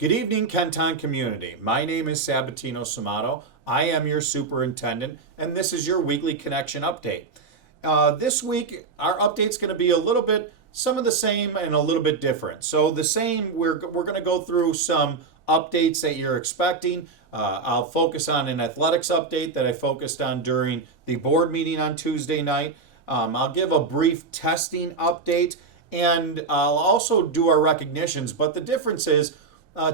Good evening, Kenton community. My name is Sabatino Samato. I am your superintendent, and this is your weekly connection update. This week, our update's going to be a little bit, some of the same and a little bit different. So the same, we're going to go through some updates that you're expecting. I'll focus on an athletics update that I focused on during the board meeting on Tuesday night. I'll give a brief testing update, and I'll also do our recognitions. But the difference is,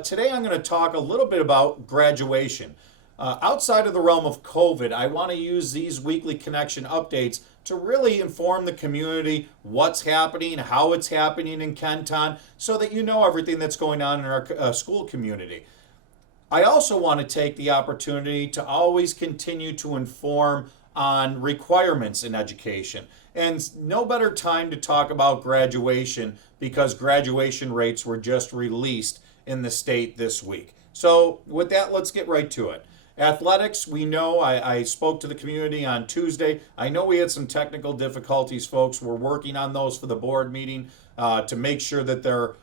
today I'm going to talk a little bit about graduation. Outside of the realm of COVID, I want to use these weekly connection updates to really inform the community what's happening, how it's happening in Kenton, so that you know everything that's going on in our school community. I also want to take the opportunity to always continue to inform on requirements in education. And no better time to talk about graduation because graduation rates were just released in the state this week. So with that, let's get right to it. Athletics, we know, I spoke to the community on Tuesday. I know we had some technical difficulties, folks. We're working on those for the board meeting to make sure that they're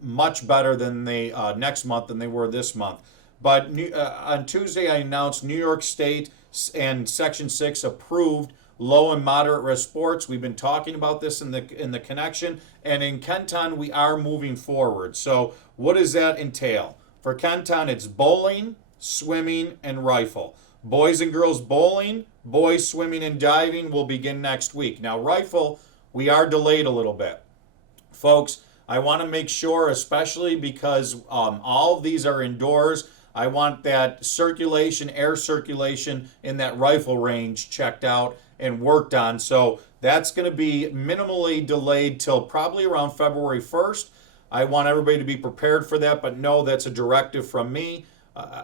much better than they next month than they were this month. But on Tuesday, I announced New York State and Section 6 approved low and moderate risk sports. We've been talking about this in the connection, and in Kenton, we are moving forward. So what does that entail? For Kenton, it's bowling, swimming, and rifle. Boys and girls bowling, boys swimming and diving will begin next week. Now, rifle, we are delayed a little bit. Folks, I want to make sure, especially because all of these are indoors, I want that circulation, air circulation in that rifle range checked out and worked on. So that's going to be minimally delayed till probably around February 1st. I want everybody to be prepared for that, but no, that's a directive from me.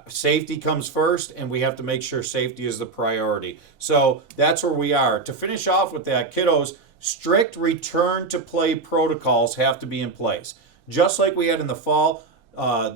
Safety comes first, and we have to make sure safety is the priority. So that's where we are. To finish off with that, kiddos, strict return to play protocols have to be in place. Just like we had in the fall,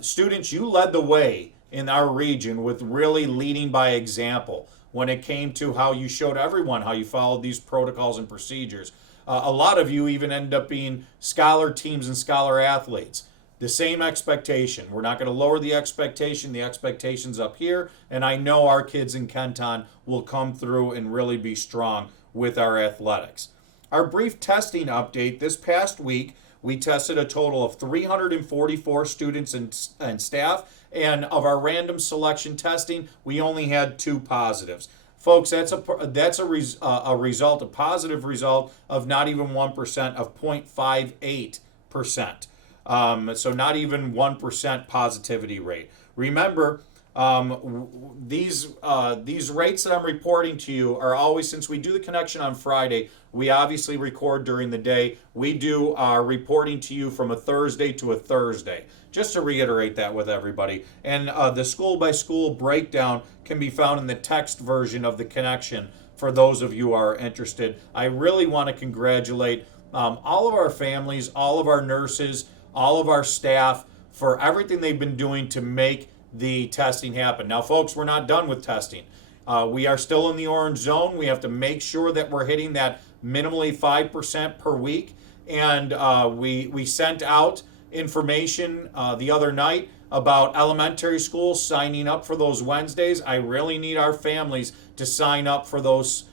students, you led the way in our region with really leading by example when it came to how you showed everyone how you followed these protocols and procedures. A lot of you even end up being scholar teams and scholar athletes. The same expectation. We're not going to lower the expectation. The expectation's up here, and I know our kids in Kenton will come through and really be strong with our athletics. Our brief testing update, this past week, we tested a total of 344 students and staff, and of our random selection testing, we only had 2 positives. Folks, that's a result, a positive result of not even 1%, of 0.58%. So not even 1% positivity rate. Remember, these rates that I'm reporting to you are always, since we do the connection on Friday, we obviously record during the day. We do our reporting to you from a Thursday to a Thursday, just to reiterate that with everybody. And the school by school breakdown can be found in the text version of the connection for those of you who are interested. I really want to congratulate all of our families, all of our nurses, all of our staff for everything they've been doing to make the testing happen. Now, folks, we're not done with testing. We are still in the orange zone. We have to make sure that we're hitting that minimally 5% per week. And we sent out information the other night about elementary schools signing up for those Wednesdays. I really need our families to sign up for those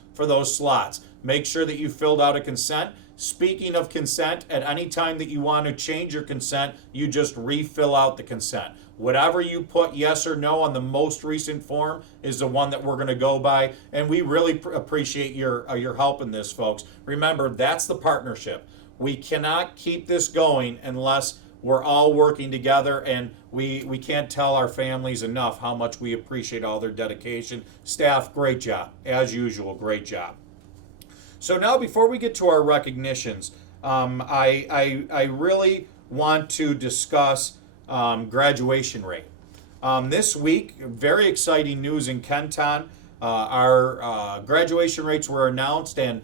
slots. Make sure that you filled out a consent. Speaking of consent, at any time that you want to change your consent, you just refill out the consent. Whatever you put yes or no on the most recent form is the one that we're going to go by, and we really appreciate your help in this, folks. Remember, that's the partnership. We cannot keep this going unless we're all working together, and we can't tell our families enough how much we appreciate all their dedication. Staff, great job. As usual, great job. So now, before we get to our recognitions, I really want to discuss graduation rate. This week, very exciting news in Kenton. Our graduation rates were announced, and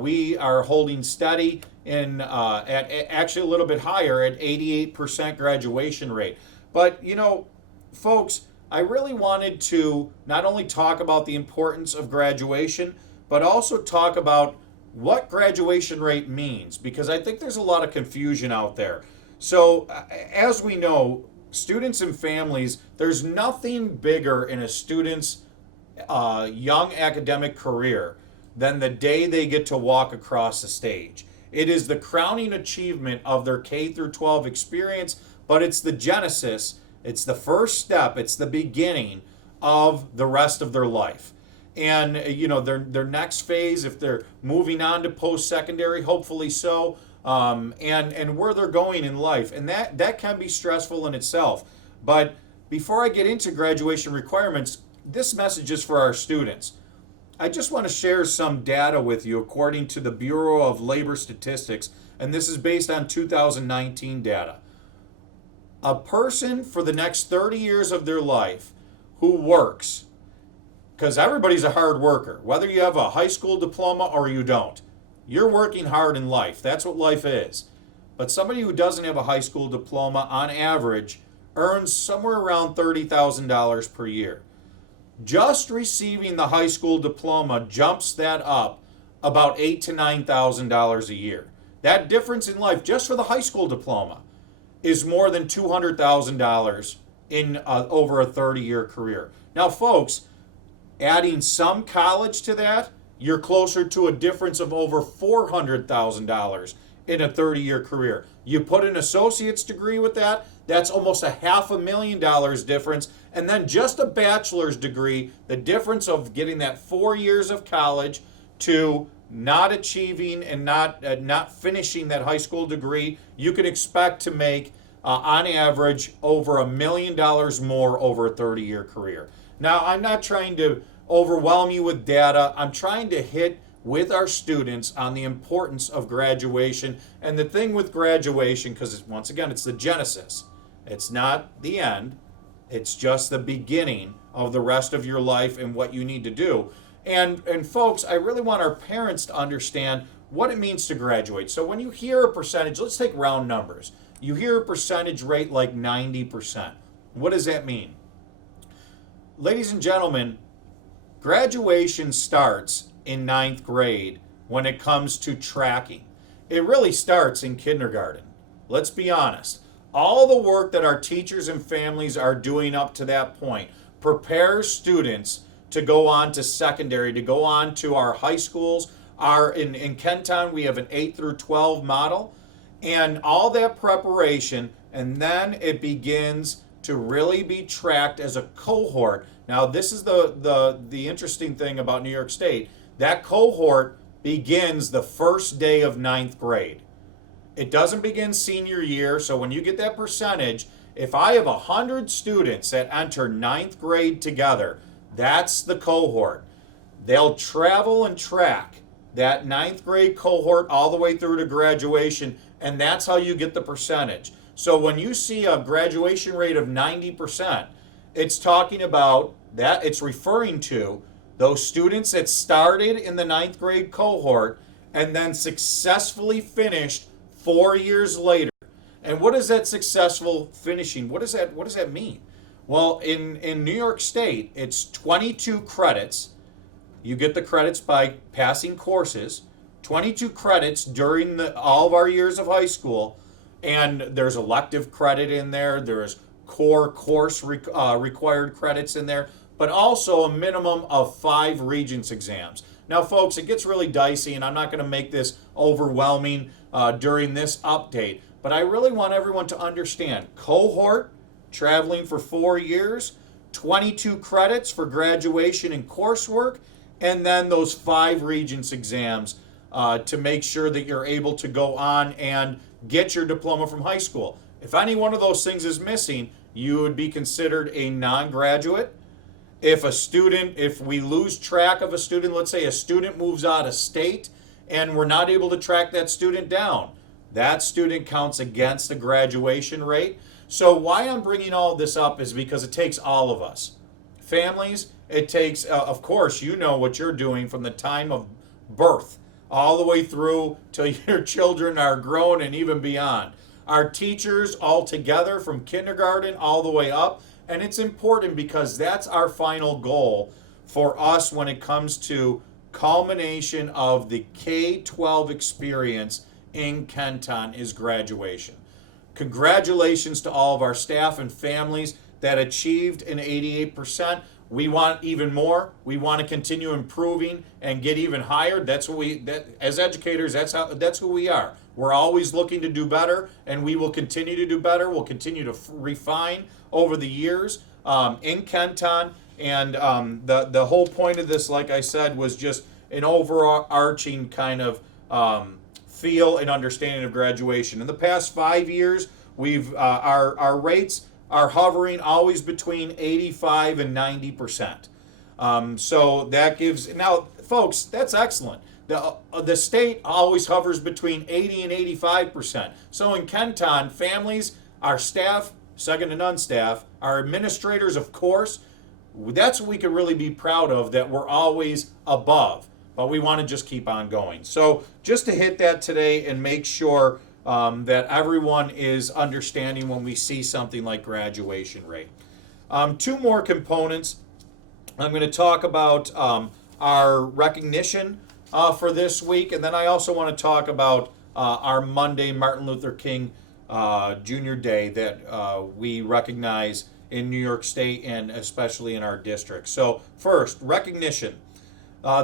we are holding steady at actually a little bit higher at 88% graduation rate. But you know, folks, I really wanted to not only talk about the importance of graduation, but also talk about what graduation rate means, because I think there's a lot of confusion out there. So, as we know, students and families, there's nothing bigger in a student's young academic career than the day they get to walk across the stage. It is the crowning achievement of their K through 12 experience, but it's the genesis, it's the first step, it's the beginning of the rest of their life. And their next phase, if they're moving on to post-secondary, hopefully so, and where they're going in life. And that can be stressful in itself. But before I get into graduation requirements, this message is for our students. I just want to share some data with you according to the Bureau of Labor Statistics, and this is based on 2019 data. A person for the next 30 years of their life who works, because everybody's a hard worker, whether you have a high school diploma or you don't. You're working hard in life. That's what life is. But somebody who doesn't have a high school diploma, on average, earns somewhere around $30,000 per year. Just receiving the high school diploma jumps that up about $8,000 to $9,000 a year. That difference in life, just for the high school diploma, is more than $200,000 in over a 30-year career. Now, folks, adding some college to that, you're closer to a difference of over $400,000 in a 30-year career. You put an associate's degree with that, that's almost a $500,000 difference. And then just a bachelor's degree, the difference of getting that 4 years of college to not achieving and not finishing that high school degree, you can expect to make, on average, over $1 million more over a 30-year career. Now, I'm not trying to overwhelm you with data. I'm trying to hit with our students on the importance of graduation. And the thing with graduation, because once again, it's the genesis. It's not the end. It's just the beginning of the rest of your life and what you need to do. And folks, I really want our parents to understand what it means to graduate. So when you hear a percentage, let's take round numbers. You hear a percentage rate like 90%. What does that mean? Ladies and gentlemen, graduation starts in ninth grade when it comes to tracking. It really starts in kindergarten. Let's be honest. All the work that our teachers and families are doing up to that point prepares students to go on to secondary, to go on to our high schools. In Kenton, we have an 8 through 12 model, and all that preparation, and then it begins to really be tracked as a cohort. Now, this is the interesting thing about New York State. That cohort begins the first day of ninth grade. It doesn't begin senior year, so when you get that percentage, if I have 100 students that enter ninth grade together, that's the cohort. They'll travel and track that ninth grade cohort all the way through to graduation, and that's how you get the percentage. So when you see a graduation rate of 90%, it's talking about that, it's referring to those students that started in the ninth grade cohort and then successfully finished 4 years later. And what is that successful finishing? What does that mean? Well, in New York State, it's 22 credits. You get the credits by passing courses, 22 credits during all of our years of high school, and there's elective credit in there, there's core course required credits in there, but also a minimum of 5 Regents exams. Now, folks, it gets really dicey, and I'm not going to make this overwhelming during this update, but I really want everyone to understand cohort, traveling for 4 years, 22 credits for graduation and coursework, and then those 5 Regents exams to make sure that you're able to go on and get your diploma from high school. If any one of those things is missing, you would be considered a non-graduate. If we lose track of a student, let's say a student moves out of state and we're not able to track that student down, that student counts against the graduation rate. So why I'm bringing all this up is because it takes all of us. Families, it takes, of course, you know what you're doing from the time of birth all the way through till your children are grown and even beyond. Our teachers all together from kindergarten all the way up. And it's important because that's our final goal for us when it comes to culmination of the K-12 experience in Kenton is graduation. congratulations to all of our staff and families that achieved an 88%. We want even more. We want to continue improving and get even higher. That's what as educators, that's who we are. We're always looking to do better, and we will continue to do better. We'll continue to refine over the years in Kenton. And the whole point of this, like I said, was just an overarching kind of feel and understanding of graduation. In the past 5 years, we've our rates are hovering always between 85 and 90%. So that gives, now, folks, that's excellent. The state always hovers between 80 and 85%. So in Kenton, families, our staff, second to none staff, our administrators, of course, that's what we can really be proud of, that we're always above. But we want to just keep on going. So just to hit that today and make sure that everyone is understanding when we see something like graduation rate. Two more components. I'm going to talk about our recognition for this week, and then I also want to talk about our Monday Martin Luther King Jr. Day that we recognize in New York State and especially in our district. So first, recognition.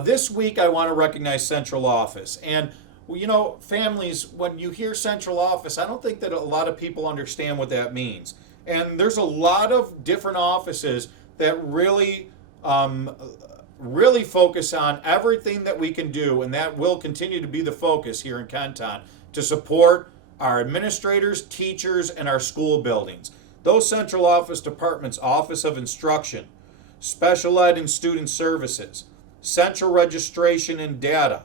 This week I want to recognize central office. And you know, families, when you hear central office, I don't think that a lot of people understand what that means. And there's a lot of different offices that really focus on everything that we can do, and that will continue to be the focus here in Kenton to support our administrators, teachers, and our school buildings. Those central office departments: Office of Instruction, Special Ed and Student Services, Central Registration and Data,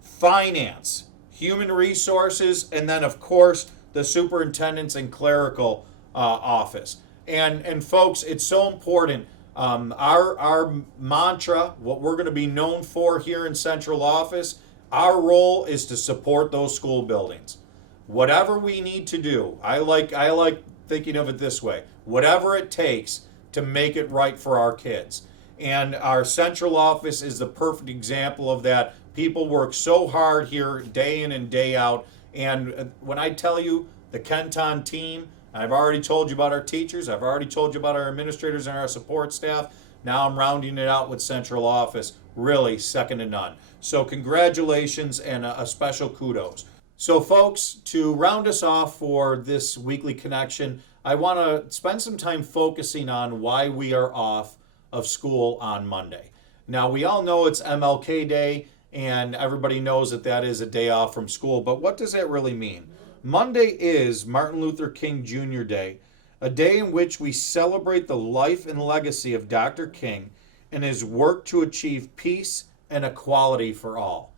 Finance, Human Resources, and then, of course, the Superintendent's and Clerical Office. And folks, it's so important. Our mantra, what we're going to be known for here in Central Office, our role is to support those school buildings. Whatever we need to do, I like thinking of it this way: whatever it takes to make it right for our kids. And our central office is the perfect example of that. People work so hard here day in and day out. And when I tell you the Kenton team, I've already told you about our teachers, I've already told you about our administrators and our support staff. Now I'm rounding it out with central office, really second to none. So congratulations and a special kudos. So folks, to round us off for this weekly connection, I want to spend some time focusing on why we are off of school on Monday. Now, we all know it's MLK Day, and everybody knows that that is a day off from school, but what does that really mean? Monday is Martin Luther King Jr. Day, a day in which we celebrate the life and legacy of Dr. King and his work to achieve peace and equality for all.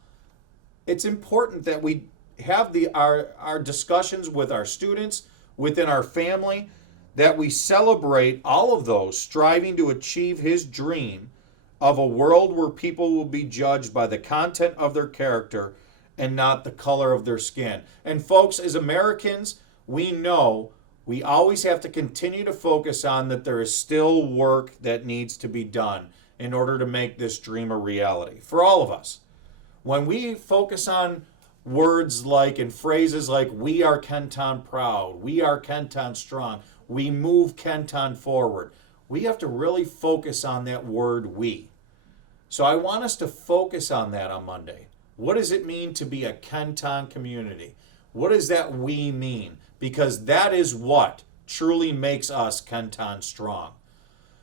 It's important that we have our discussions with our students, within our family, that we celebrate all of those striving to achieve his dream of a world where people will be judged by the content of their character and not the color of their skin. And folks, as Americans, we know we always have to continue to focus on that there is still work that needs to be done in order to make this dream a reality for all of us. When we focus on words like and phrases like "we are Kenton proud," "we are Kenton strong," "we move Kenton forward," we have to really focus on that word "we." So I want us to focus on that on Monday. What does it mean to be a Kenton community? What does that "we" mean? Because that is what truly makes us Kenton strong.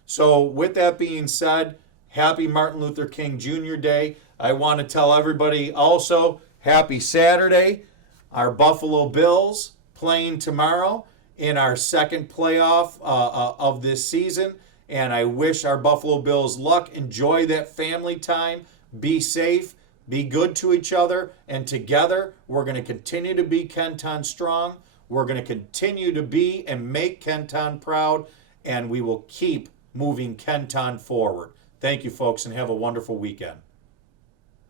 So with that being said, happy Martin Luther King Jr. Day. I want to tell everybody also, happy Saturday. Our Buffalo Bills playing tomorrow in our second playoff of this season. And I wish our Buffalo Bills luck. Enjoy that family time. Be safe. Be good to each other. And together, we're going to continue to be Kenton strong. We're going to continue to be and make Kenton proud. And we will keep moving Kenton forward. Thank you, folks, and have a wonderful weekend.